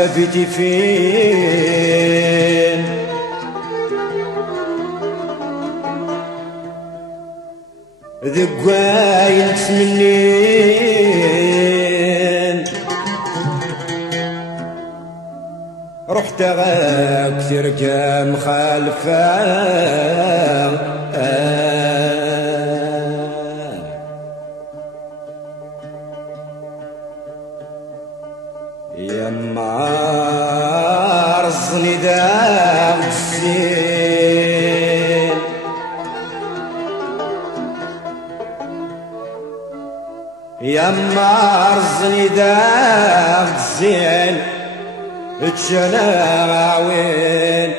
سافيتي فين ذقاين تسمنين رحت غاك ترجع مخالفة يا معارضني ذا الزين يا معارضني ذا الزين اتشنا وين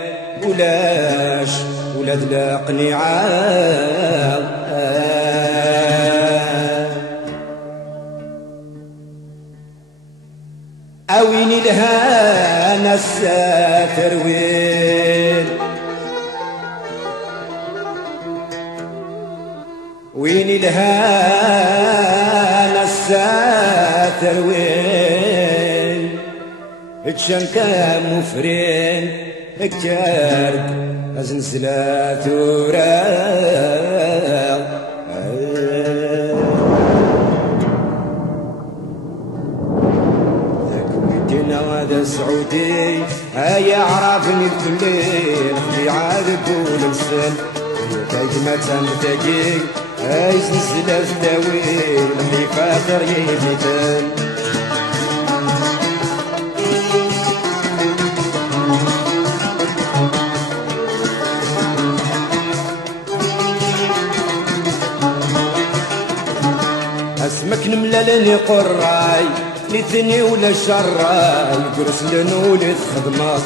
ولاش ولاد لاقني عاد اويني لها الساتر وين ويني لها الساتر وين اتشنكا مفرين الجارد ازنزلات وراء هذا سعودي هيا عرفني الكلين في عاد قول مسل كيما تنتقي هاي سلسلة الدواوين اللي فاخر يمثل اسمك نملالني قراي لثني ولا شراي قرسلن ولي خدمة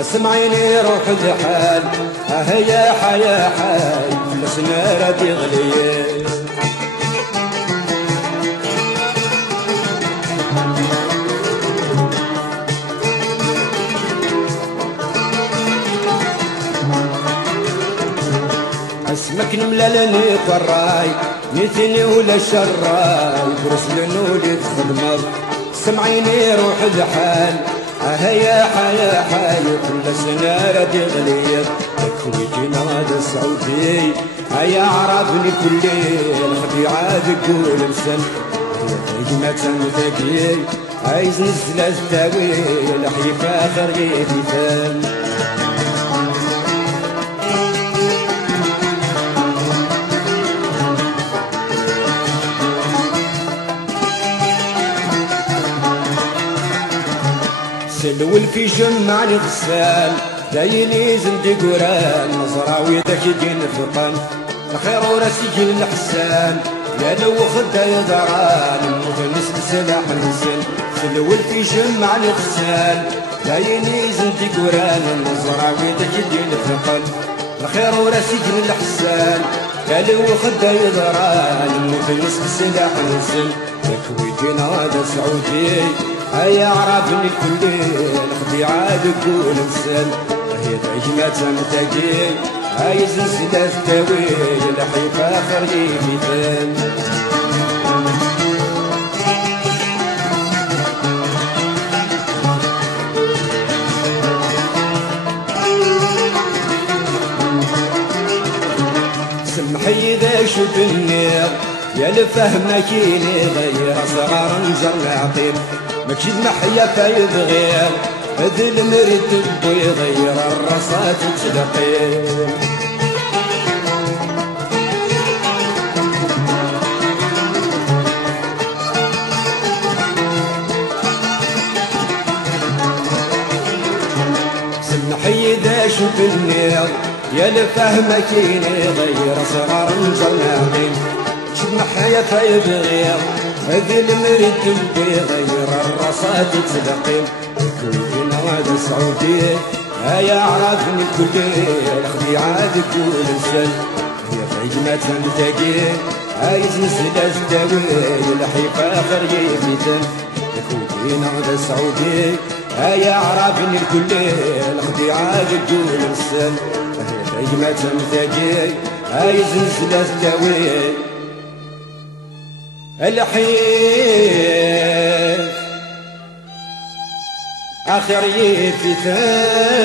اسمعيني روح الحال هيا حيا حي فلسنا رادي غليل اسمك نملالني قراي لثني ولا شراي قرسلن ولي خدمة سمعيني روح الحال هيا حيا حي كل سنة ردي غليظ كويتي ناض السعودي هيا عرفني كل ليل خبي عاد قول مسن هيا تنتقي عايز نزل التاويل حي فاخر يدي ثان سلول في جمعني غسال دايلي زندي قران نظراوي ذاك دين الفطن الخير وراسي الحسان يا لو خدا يا دران المغنس بسلاح النسل سلول في جمعني غسال دايلي زندي قران نظراوي ذاك دين الفطن الخير وراسي الحسان يا لو خدا يا دران المغنس بسلاح النسل كويتنا هذا سعودي هيا عرفني الكلين خدي عاد قول مسل هي تعجمة تنتقي عايز نسل التاويل الحي فاخر يمثل سمحي ذا شد النير يا لفهمك يلي غير صغار نجر العطيب ماكشي محيا فايد غير هذا المريد بو يغير الرصات تلقيم سمحي ذا شوف النير يا لفهمك يلي غير صغار نجر العطيب محيا فايد غير هذي المريد بيغير الرصاد تلقيم كويتنا هذا سعودي هيا عرفني كل خدي عاد كل سن هي فاجمة تنتقي عايز نسل الدواوين الحي فاخر يمثل كويتنا هذا سعودي هيا عرفني الكل خدي عاد كل سن هي فاجمة تنتقي عايز نسل الدواوين الحين آخر يفيتان